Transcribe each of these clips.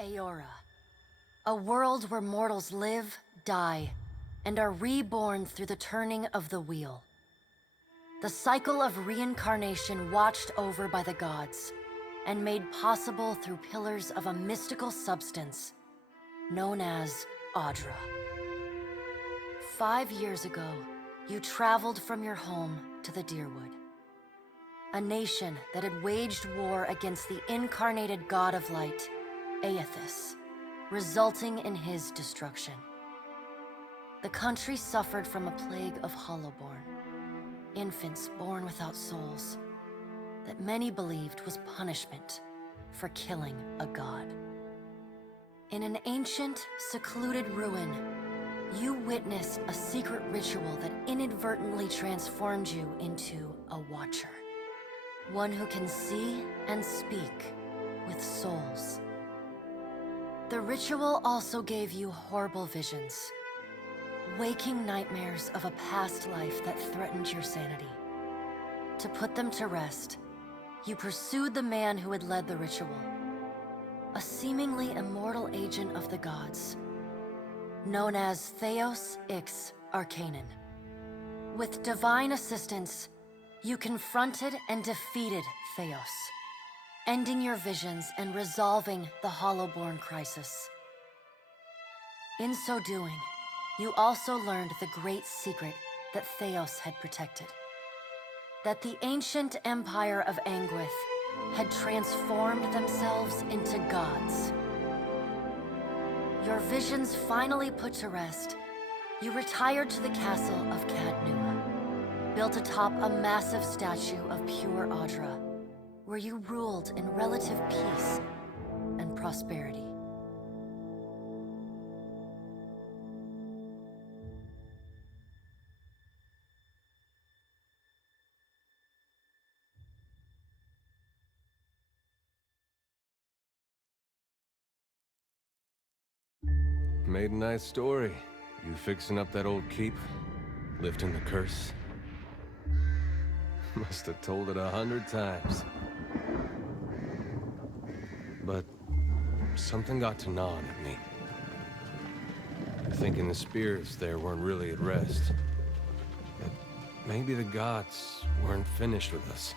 Aora, a world where mortals live, die, and are reborn through the turning of the wheel. The cycle of reincarnation watched over by the gods, and made possible through pillars of a mystical substance known as Audra. 5 years ago, you traveled from your home to the Deerwood, a nation that had waged war against the incarnated god of light, Aethys, resulting in his destruction. The country suffered from a plague of hollowborn, infants born without souls, that many believed was punishment for killing a god. In an ancient, secluded ruin, you witnessed a secret ritual that inadvertently transformed you into a Watcher. One who can see and speak with souls. The ritual also gave you horrible visions, waking nightmares of a past life that threatened your sanity. To put them to rest, you pursued the man who had led the ritual, a seemingly immortal agent of the gods, known as Theos Ix Arcanon. With divine assistance, you confronted and defeated Theos, ending your visions and resolving the Hollowborn crisis. In so doing, you also learned the great secret that Theos had protected. That the ancient empire of Anguith had transformed themselves into gods. Your visions finally put to rest, you retired to the castle of Cadnua, built atop a massive statue of pure Audra, where you ruled in relative peace and prosperity. Made a nice story. You fixing up that old keep? Lifting the curse? Must have told it 100 times. But something got to gnawing at me. Thinking the spirits there weren't really at rest. That maybe the gods weren't finished with us.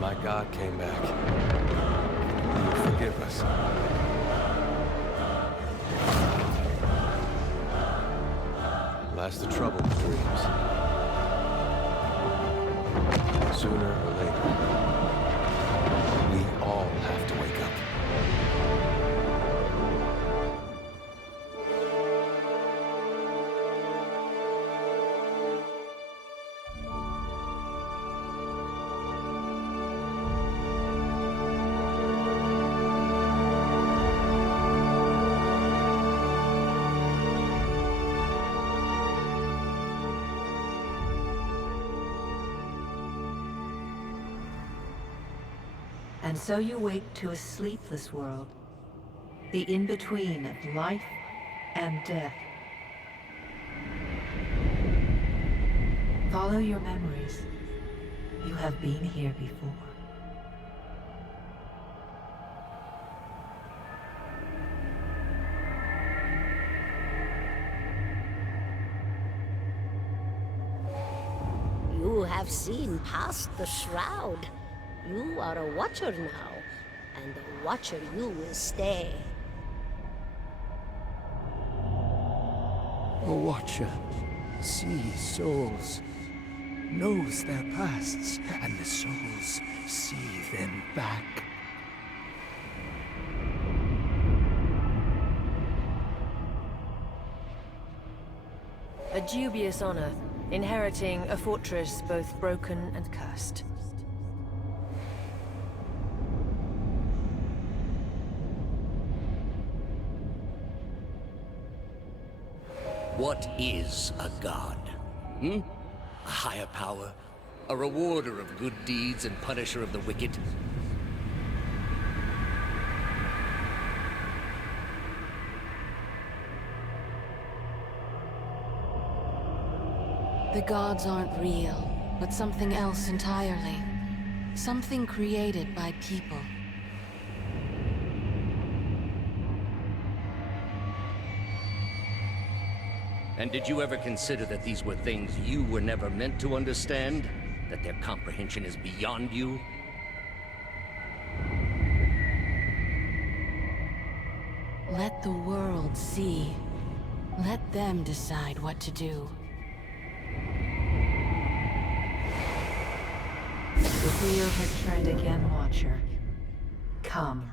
My God came back. He would forgive us. Last the trouble with dreams. Sooner or later, we all have to wake up. And so you wake to a sleepless world, the in-between of life and death. Follow your memories. You have been here before. You have seen past the shroud. You are a Watcher now, and a Watcher you will stay. A Watcher sees souls, knows their pasts, and the souls see them back. A dubious honor, inheriting a fortress both broken and cursed. What is a god? A higher power? A rewarder of good deeds and punisher of the wicked? The gods aren't real, but something else entirely. Something created by people. And did you ever consider that these were things you were never meant to understand? That their comprehension is beyond you? Let the world see. Let them decide what to do. The wheel has turned again, Watcher. Come.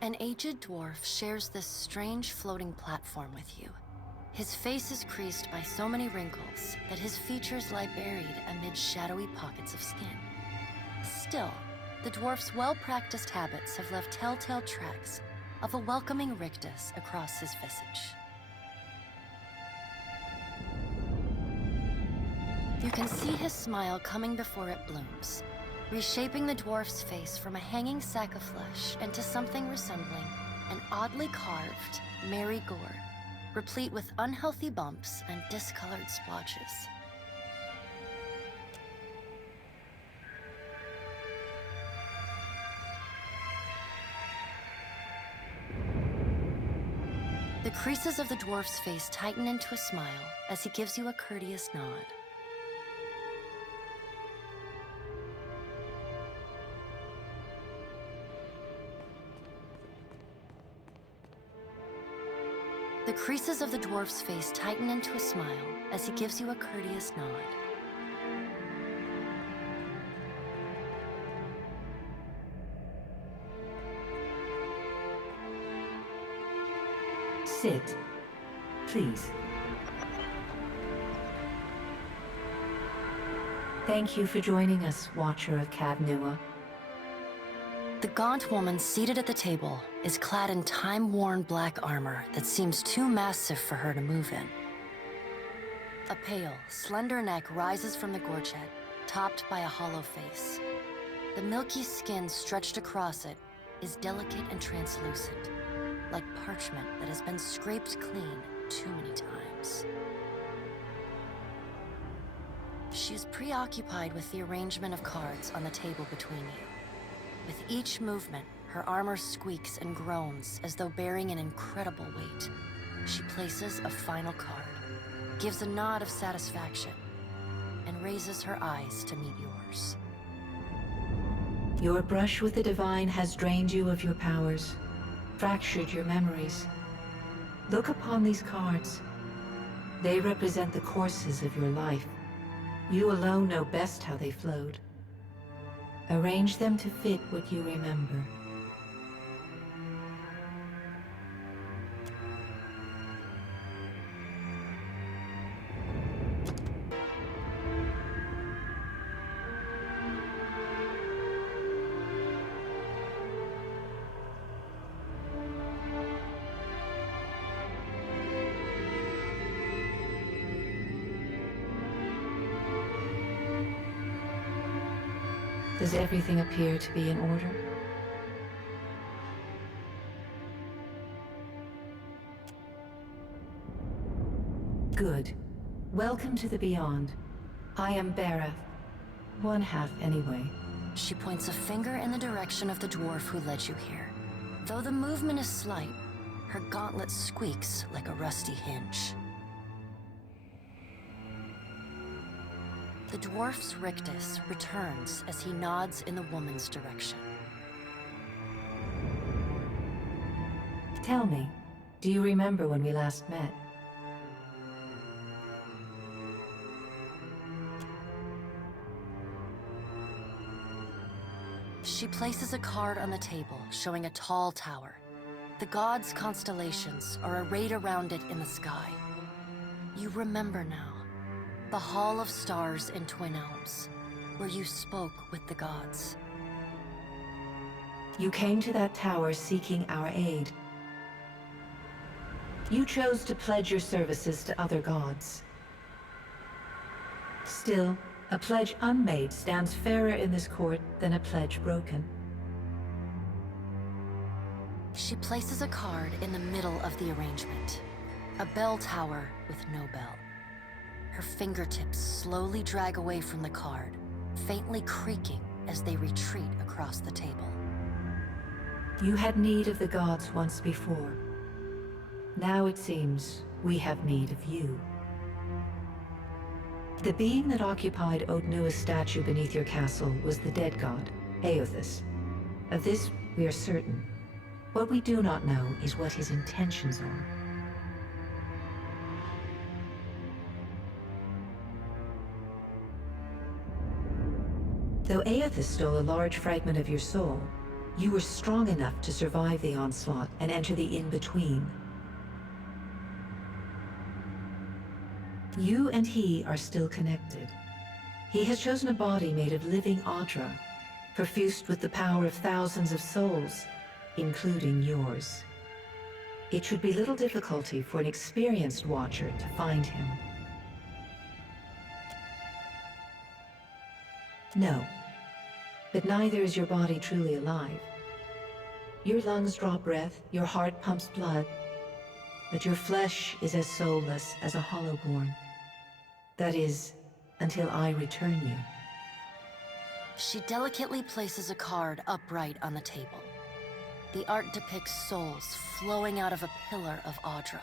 An aged dwarf shares this strange floating platform with you. His face is creased by so many wrinkles that his features lie buried amid shadowy pockets of skin. Still, the dwarf's well-practiced habits have left telltale tracks of a welcoming rictus across his visage. You can see his smile coming before it blooms, reshaping the dwarf's face from a hanging sack of flesh into something resembling an oddly carved, merry gourd, replete with unhealthy bumps and discolored splotches. The creases of the dwarf's face tighten into a smile as he gives you a courteous nod. The creases of the dwarf's face tighten into a smile as he gives you a courteous nod. Sit. Please. Thank you for joining us, Watcher of Cadnua. The gaunt woman seated at the table is clad in time-worn black armor that seems too massive for her to move in. A pale, slender neck rises from the gorget, topped by a hollow face. The milky skin stretched across it is delicate and translucent, like parchment that has been scraped clean too many times. She is preoccupied with the arrangement of cards on the table between you. With each movement, her armor squeaks and groans as though bearing an incredible weight. She places a final card, gives a nod of satisfaction, and raises her eyes to meet yours. Your brush with the divine has drained you of your powers, fractured your memories. Look upon these cards. They represent the courses of your life. You alone know best how they flowed. Arrange them to fit what you remember. Does everything appear to be in order? Good. Welcome to the Beyond. I am Berath. One half, anyway. She points a finger in the direction of the dwarf who led you here. Though the movement is slight, her gauntlet squeaks like a rusty hinge. The dwarf's rictus returns as he nods in the woman's direction. Tell me, do you remember when we last met? She places a card on the table, showing a tall tower. The gods' constellations are arrayed around it in the sky. You remember now. The Hall of Stars in Twin Elms, where you spoke with the gods. You came to that tower seeking our aid. You chose to pledge your services to other gods. Still, a pledge unmade stands fairer in this court than a pledge broken. She places a card in the middle of the arrangement. A bell tower with no bell. Her fingertips slowly drag away from the card, faintly creaking as they retreat across the table. You had need of the gods once before. Now it seems we have need of you. The being that occupied Odnua's statue beneath your castle was the dead god, Aothis. Of this we are certain. What we do not know is what his intentions are. Though Aothis stole a large fragment of your soul, you were strong enough to survive the onslaught and enter the in-between. You and he are still connected. He has chosen a body made of living Audra, perfused with the power of thousands of souls, including yours. It should be little difficulty for an experienced watcher to find him. No, but neither is your body truly alive. Your lungs draw breath, your heart pumps blood, but your flesh is as soulless as a hollowborn. That is, until I return you. She delicately places a card upright on the table. The art depicts souls flowing out of a pillar of Audra.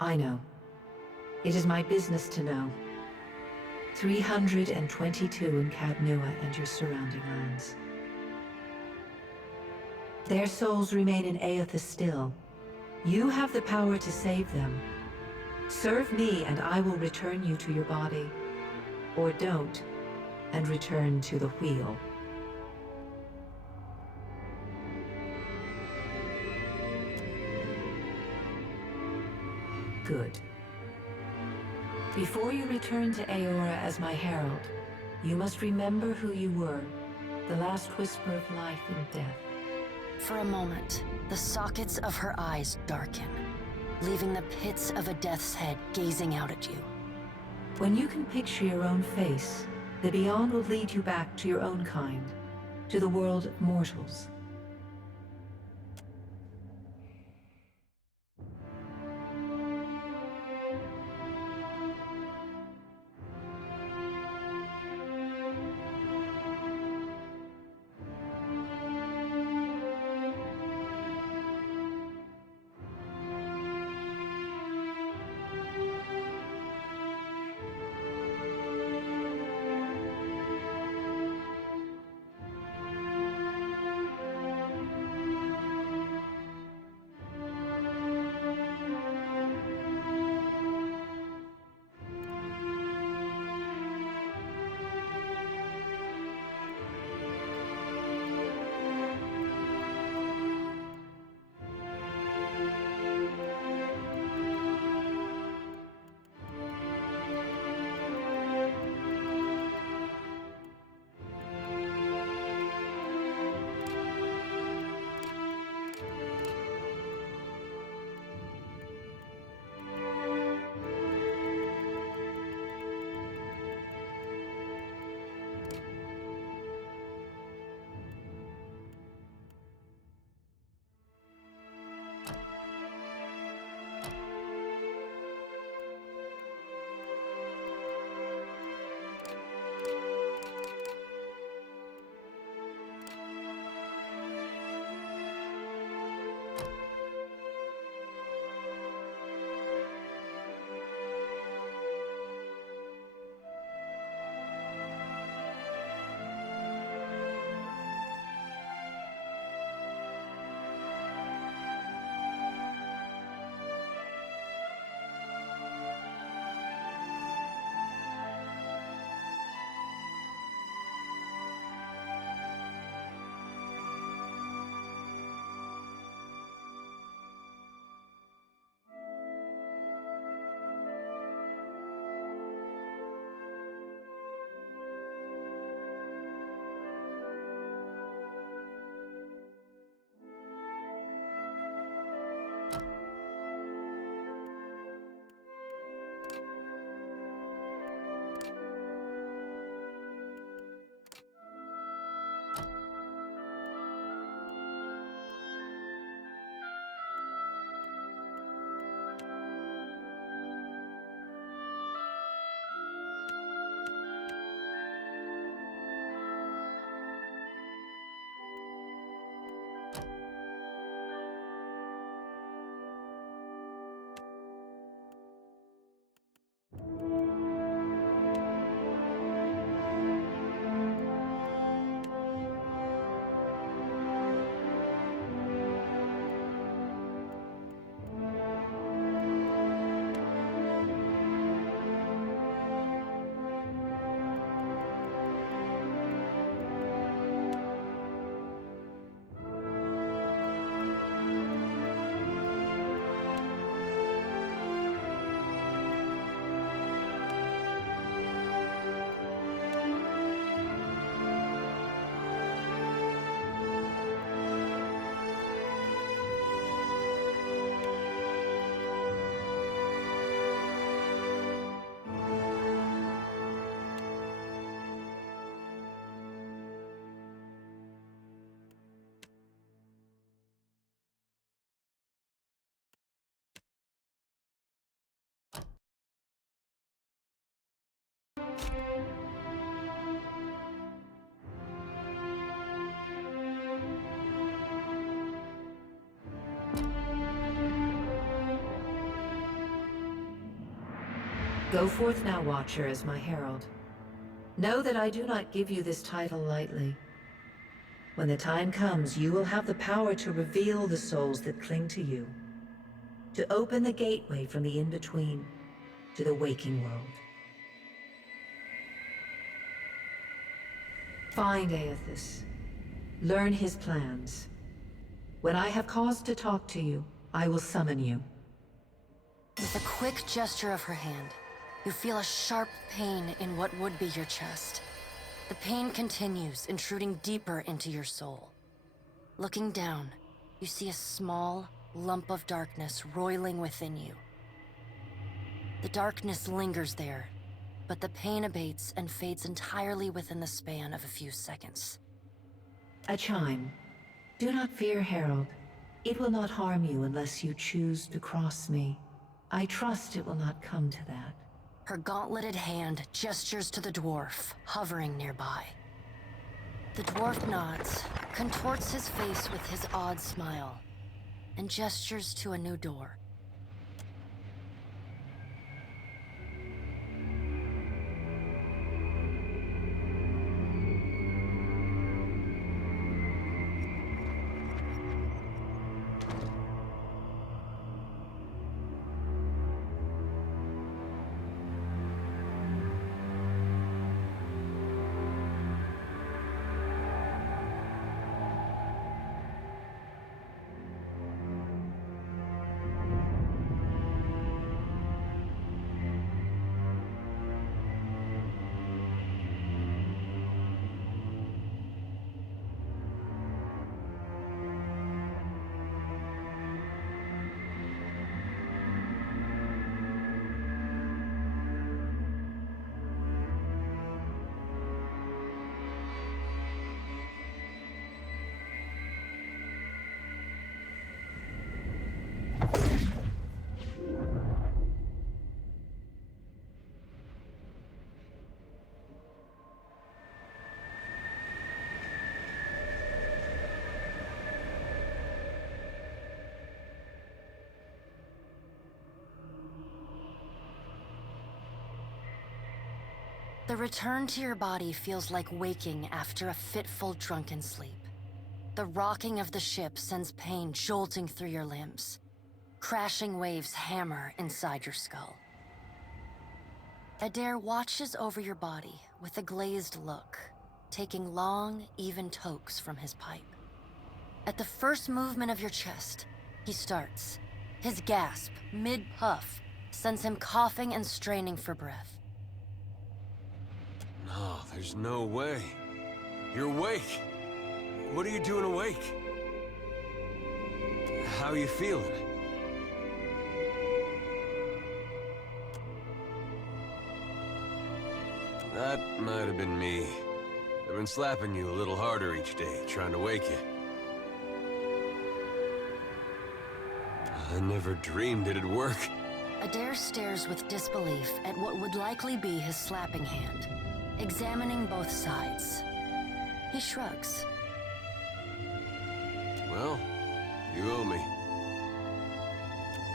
I know. It is my business to know. 322 in Cadnua and your surrounding lands. Their souls remain in Aothis still. You have the power to save them. Serve me and I will return you to your body. Or don't, and return to the wheel. Good. Before you return to Aora as my herald, you must remember who you were, the last whisper of life and death. For a moment, the sockets of her eyes darken, leaving the pits of a death's head gazing out at you. When you can picture your own face, the Beyond will lead you back to your own kind, to the world of mortals. Go forth now, Watcher, as my herald. Know that I do not give you this title lightly. When the time comes, you will have the power to reveal the souls that cling to you, to open the gateway from the in-between to the waking world. Find Aethys. Learn his plans. When I have cause to talk to you, I will summon you. With a quick gesture of her hand, you feel a sharp pain in what would be your chest. The pain continues, intruding deeper into your soul. Looking down, you see a small lump of darkness roiling within you. The darkness lingers there, but the pain abates and fades entirely within the span of a few seconds. A chime. Do not fear, Herald. It will not harm you unless you choose to cross me. I trust it will not come to that. Her gauntleted hand gestures to the dwarf, hovering nearby. The dwarf nods, contorts his face with his odd smile, and gestures to a new door. The return to your body feels like waking after a fitful drunken sleep. The rocking of the ship sends pain jolting through your limbs. Crashing waves hammer inside your skull. Adair watches over your body with a glazed look, taking long, even tokes from his pipe. At the first movement of your chest, he starts. His gasp, mid-puff, sends him coughing and straining for breath. No, there's no way. You're awake. What are you doing awake? How are you feeling? That might have been me. I've been slapping you a little harder each day, trying to wake you. I never dreamed it'd work. Adair stares with disbelief at what would likely be his slapping hand, examining both sides. He shrugs. Well, you owe me.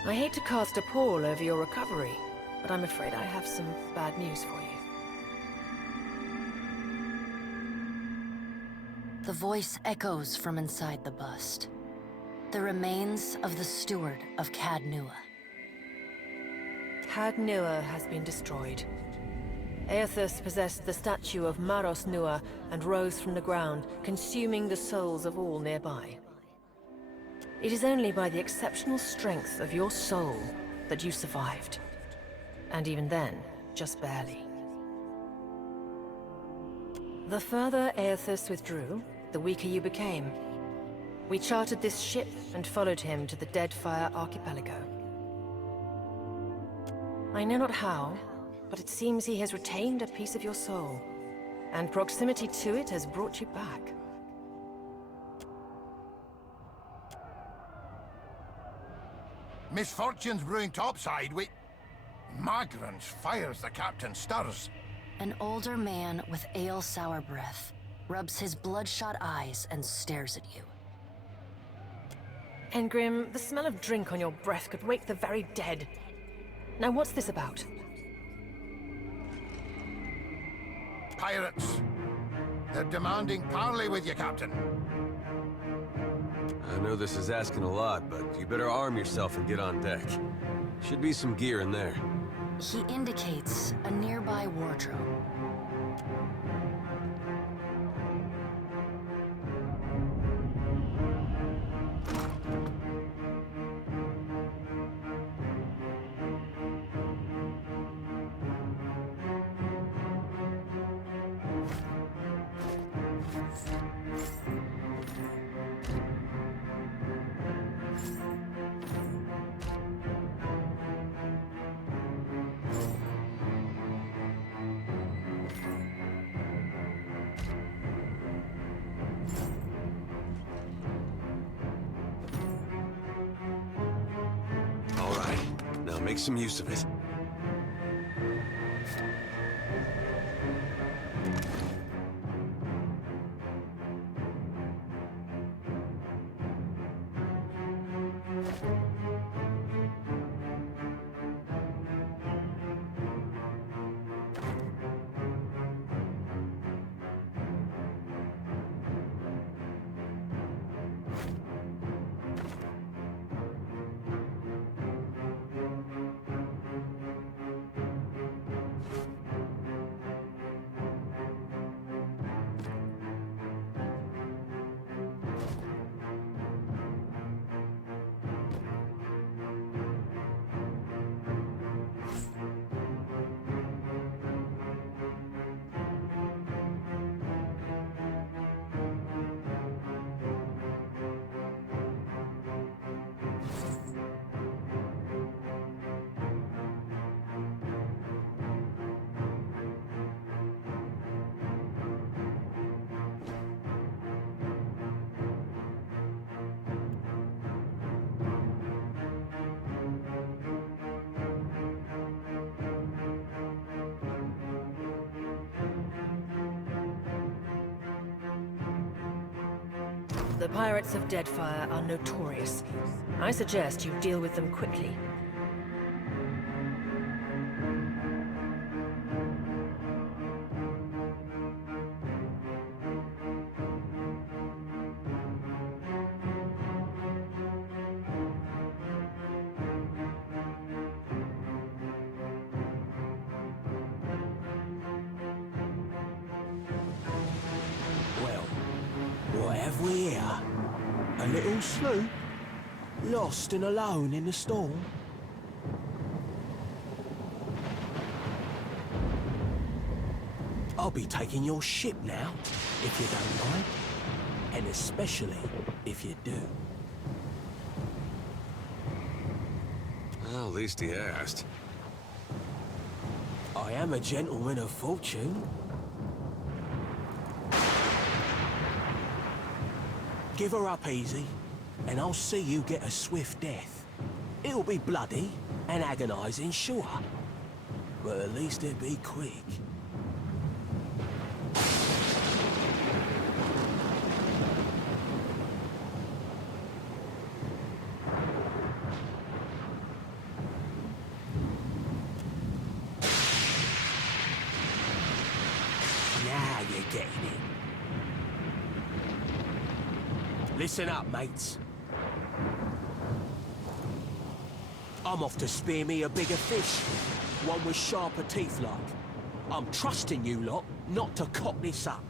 I hate to cast a pall over your recovery, but I'm afraid I have some bad news for you. The voice echoes from inside the bust. The remains of the steward of Cad Nua. Cad Nua has been destroyed. Aethys possessed the statue of Maros Nua and rose from the ground, consuming the souls of all nearby. It is only by the exceptional strength of your soul that you survived. And even then, just barely. The further Aethys withdrew, the weaker you became. We chartered this ship and followed him to the Deadfire archipelago. I know not how, but it seems he has retained a piece of your soul, and proximity to it has brought you back. Misfortune's brewing topside. Magrans fires the captain stirs. An older man with ale-sour breath rubs his bloodshot eyes and stares at you. Engrim, the smell of drink on your breath could wake the very dead. Now what's this about? pirates. They're demanding parley with you, Captain. I know this is asking a lot, but you better arm yourself and get on deck. Should be some gear in there. He indicates a nearby wardrobe. All right, now make some use of it. The pirates of Deadfire are notorious. I suggest you deal with them quickly. Well, what have we here? A little sloop? Lost and alone in the storm? I'll be taking your ship now, if you don't mind. And especially if you do. Well, at least he asked. I am a gentleman of fortune. Give her up easy, and I'll see you get a swift death. It'll be bloody and agonizing, sure. But at least it'll be quick. Now you're getting it. Listen up, mates. I'm off to spear me a bigger fish. One with sharper teeth like. I'm trusting you lot not to cock this up.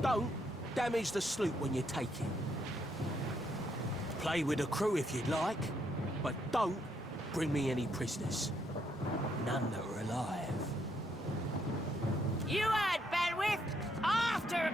Don't damage the sloop when you take it. Play with the crew if you'd like, but don't bring me any prisoners. None that are alive. You heard, Benwith! After...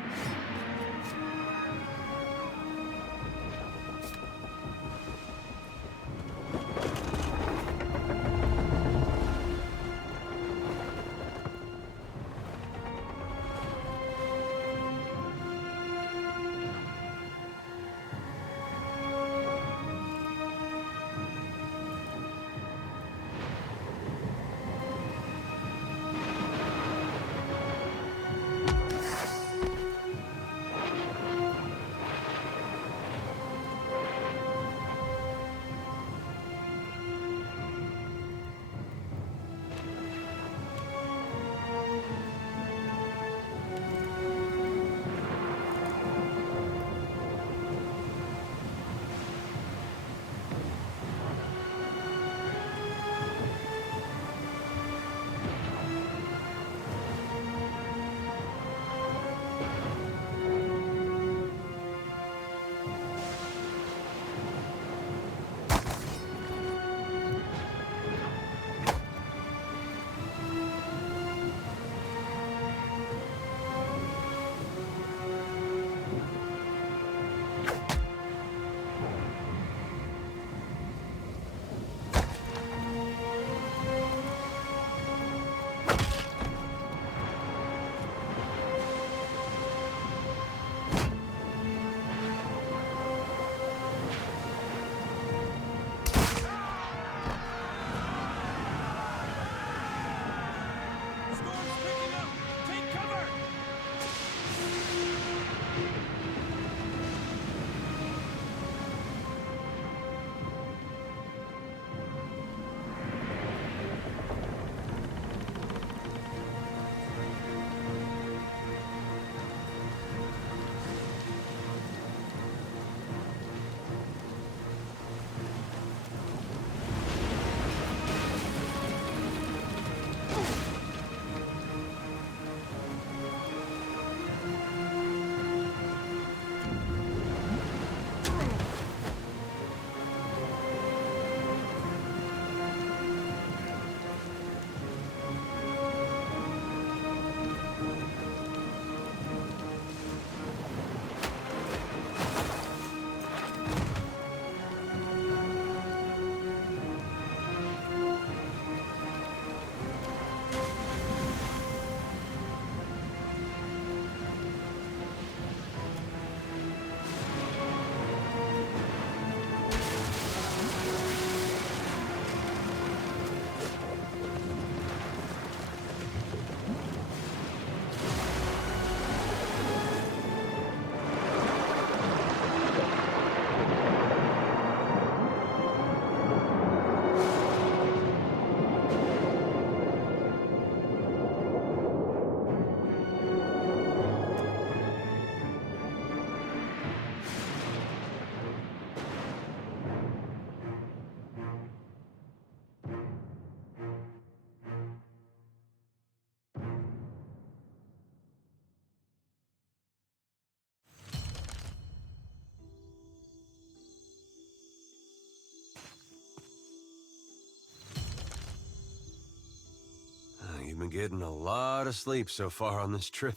You've been getting a lot of sleep so far on this trip.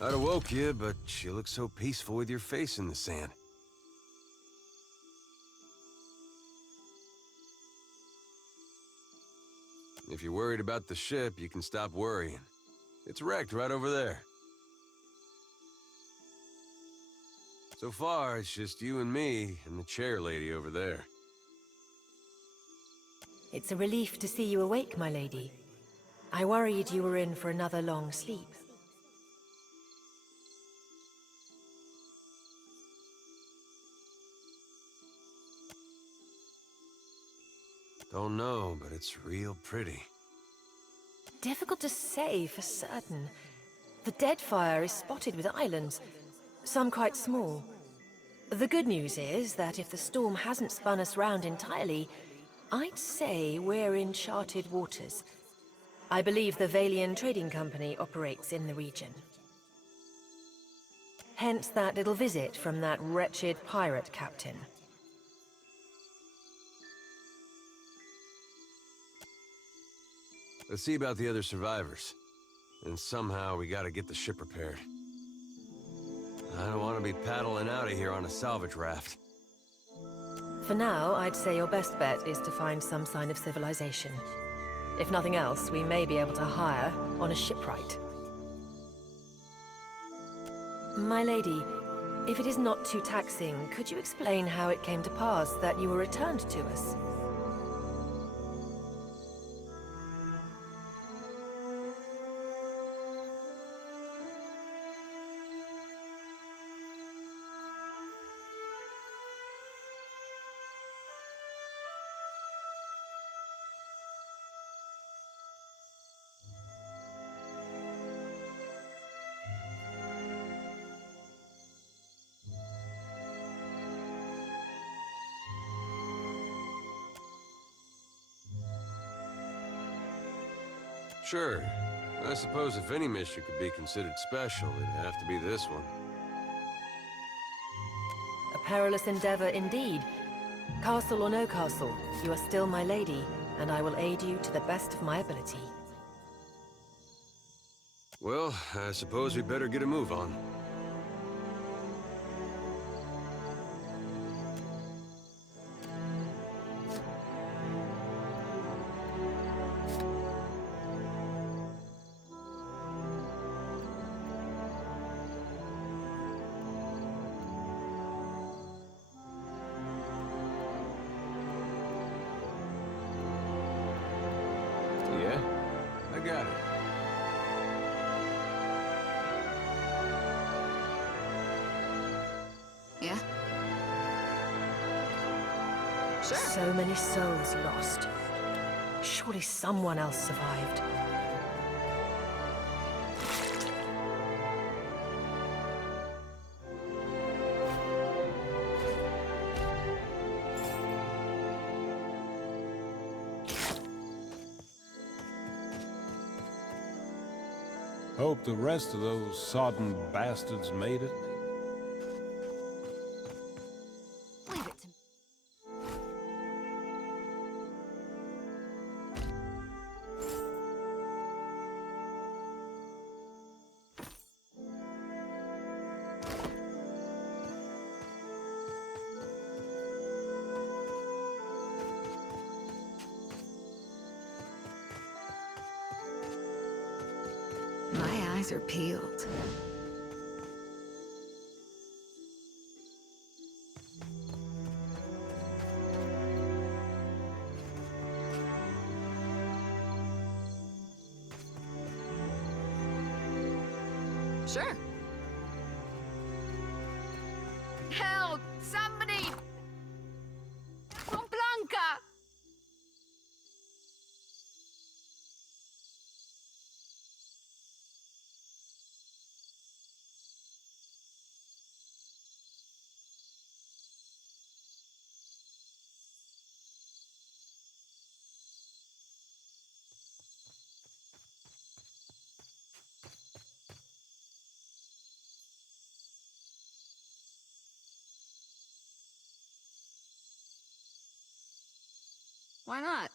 I'd have woke you, but you look so peaceful with your face in the sand. If you're worried about the ship, you can stop worrying. It's wrecked right over there. So far, it's just you and me and the chair lady over there. It's a relief to see you awake, my lady. I worried you were in for another long sleep. Don't know, but it's real pretty. Difficult to say for certain. The deadfire is spotted with islands, some quite small. The good news is that if the storm hasn't spun us round entirely, I'd say we're in charted waters. I believe the Valian Trading Company operates in the region. Hence that little visit from that wretched pirate captain. Let's see about the other survivors. And somehow we gotta get the ship repaired. I don't want to be paddling out of here on a salvage raft. For now, I'd say your best bet is to find some sign of civilization. If nothing else, we may be able to hire on a shipwright. My lady, if it is not too taxing, could you explain how it came to pass that you were returned to us? Sure. I suppose if any mission could be considered special, it'd have to be this one. A perilous endeavor indeed. Castle or no castle, you are still my lady, and I will aid you to the best of my ability. Well, I suppose we better get a move on. Yeah, I got it. Yeah? Sure. So many souls lost. Surely someone else survived. Hope the rest of those sodden bastards made it. Leave it to me. My eyes are peeled. Sure. Help! Somebody! From Blanca! Why not?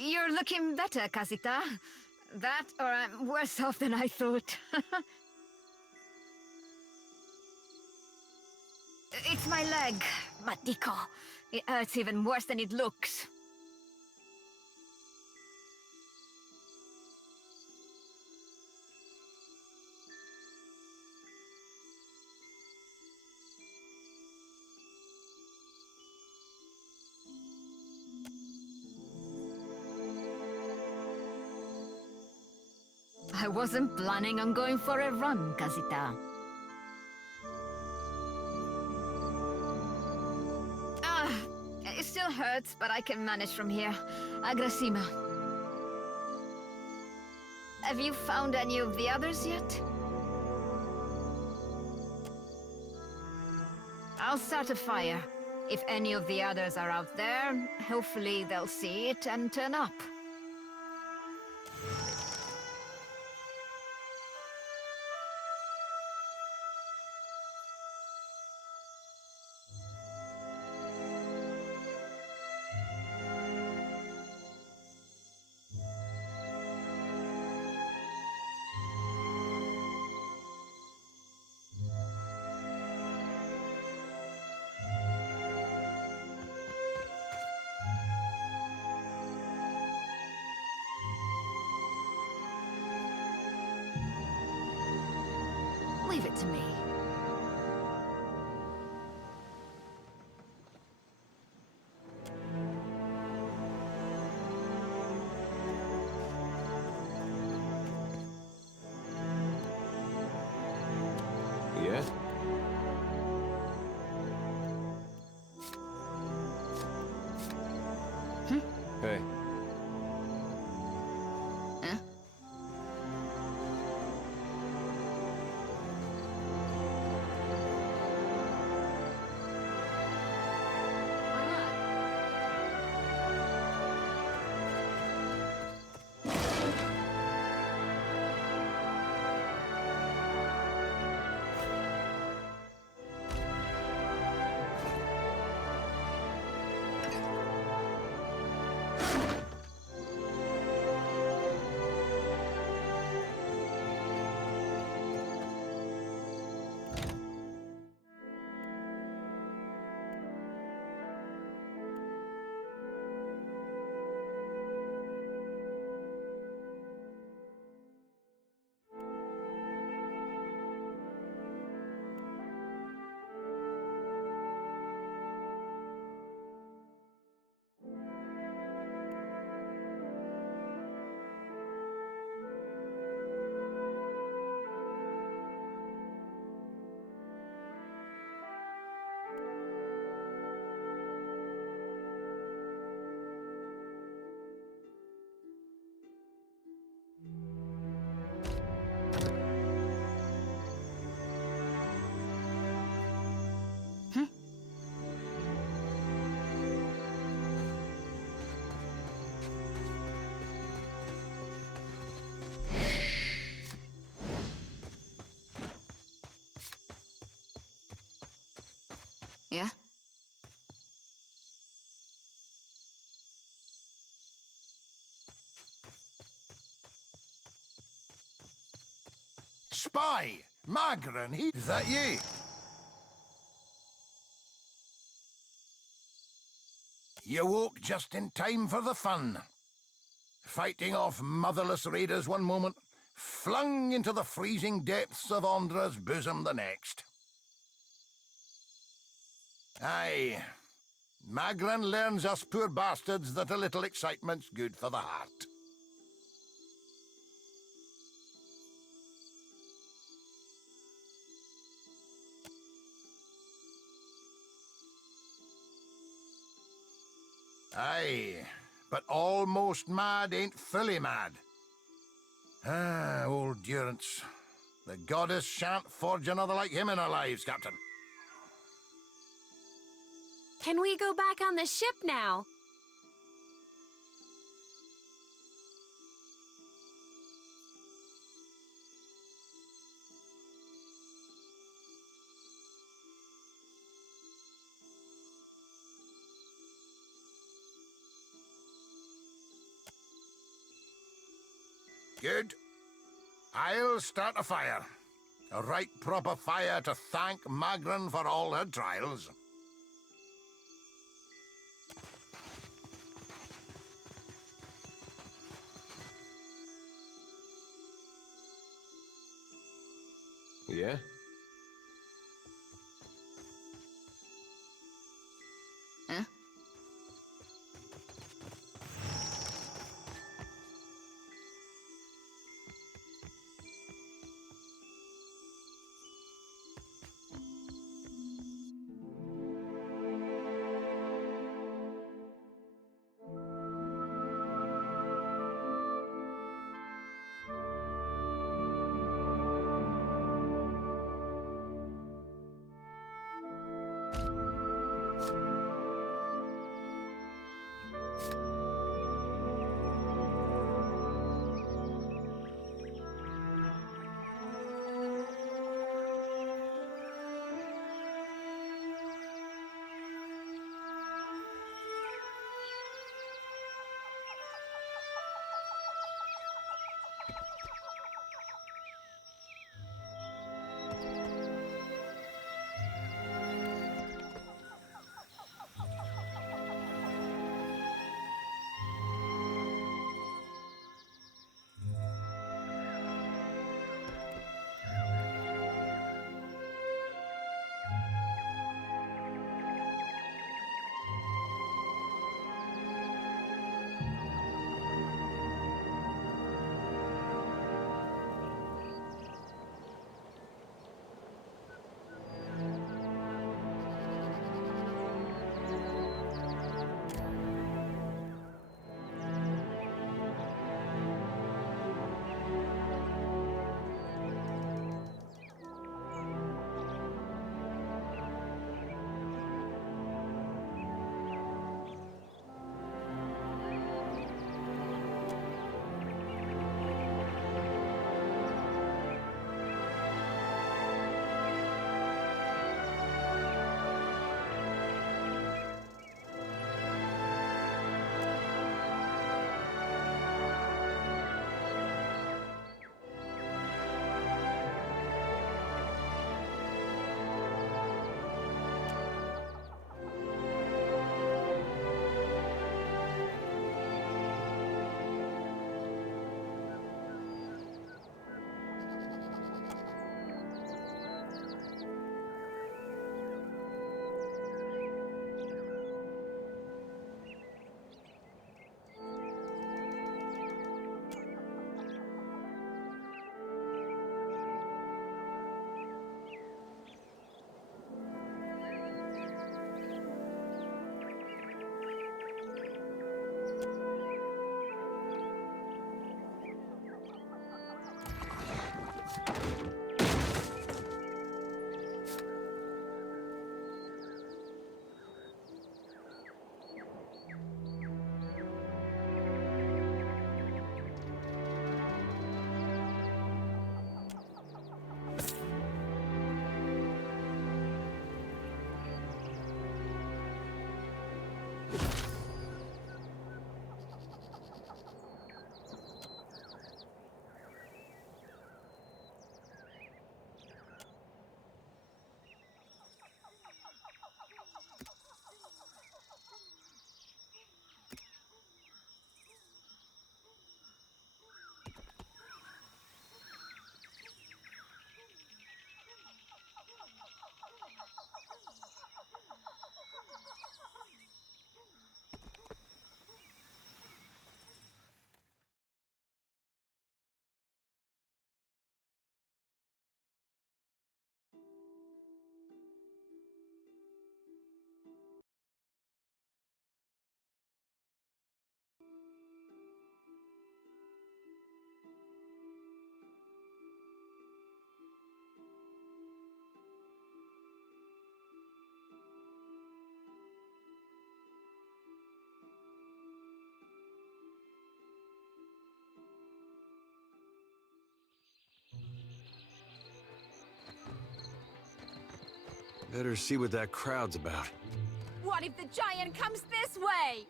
You're looking better, Casita. That, or I'm worse off than I thought. It's my leg, Matiko. It hurts even worse than it looks. I wasn't planning on going for a run, Casita. It still hurts, but I can manage from here. Agrasima. Have you found any of the others yet? I'll start a fire. If any of the others are out there, hopefully they'll see it and turn up. Leave it to me. Yeah? Hey. Huh? Yeah? Spy! Magran, is that you? You woke just in time for the fun. Fighting off motherless raiders one moment, flung into the freezing depths of Ondra's bosom the next. Aye. Magran learns us poor bastards that a little excitement's good for the heart. Aye, but almost mad ain't fully mad. Ah, old Durance. The goddess shan't forge another like him in our lives, Captain. Can we go back on the ship now? Good. I'll start a fire. A right proper fire to thank Magran for all her trials. Yeah? Huh? Better see what that crowd's about. What if the giant comes this way?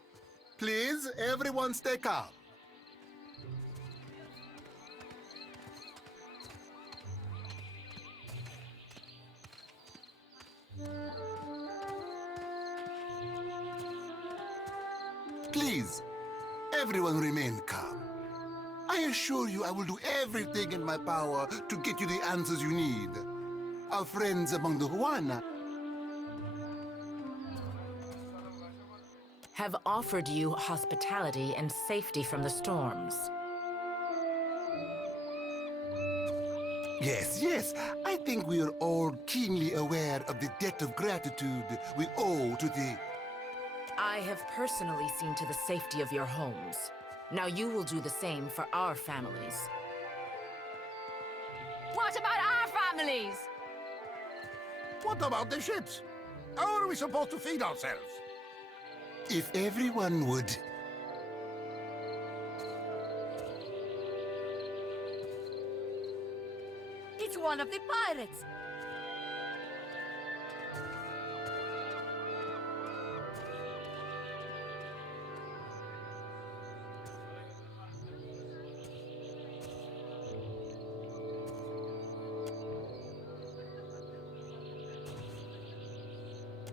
Please, everyone stay calm. Please, everyone remain calm. I assure you I will do everything in my power to get you the answers you need. Our friends among the Huana have offered you hospitality and safety from the storms. Yes, yes. I think we are all keenly aware of the debt of gratitude we owe to the... I have personally seen to the safety of your homes. Now you will do the same for our families. What about our families? What about the ships? How are we supposed to feed ourselves? If everyone would... It's one of the pirates.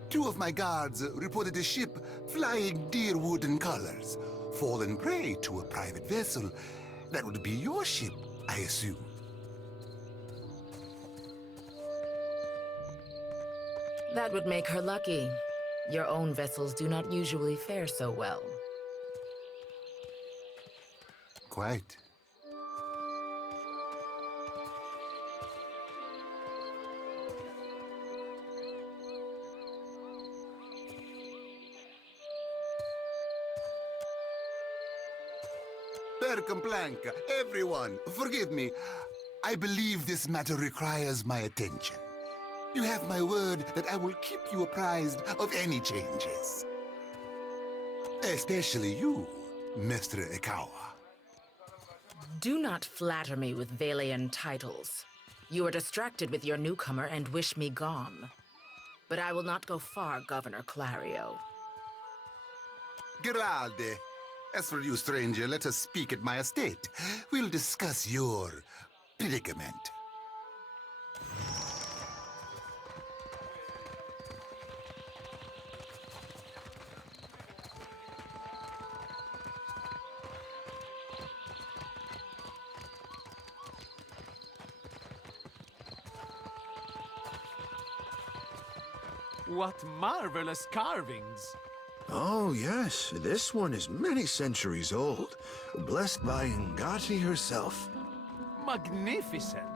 Two of my guards reported a ship flying deer wooden colors, fallen prey to a private vessel. That would be your ship, I assume. That would make her lucky. Your own vessels do not usually fare so well. Quite. Percamblanca, everyone, forgive me. I believe this matter requires my attention. You have my word that I will keep you apprised of any changes. Especially you, Mr. Ikawa. Do not flatter me with Valian titles. You are distracted with your newcomer and wish me gone. But I will not go far, Governor Clario. Giralde. As for you, stranger, let us speak at my estate. We'll discuss your predicament. What marvelous carvings! Oh, yes. This one is many centuries old. Blessed by Ngati herself. Magnificent!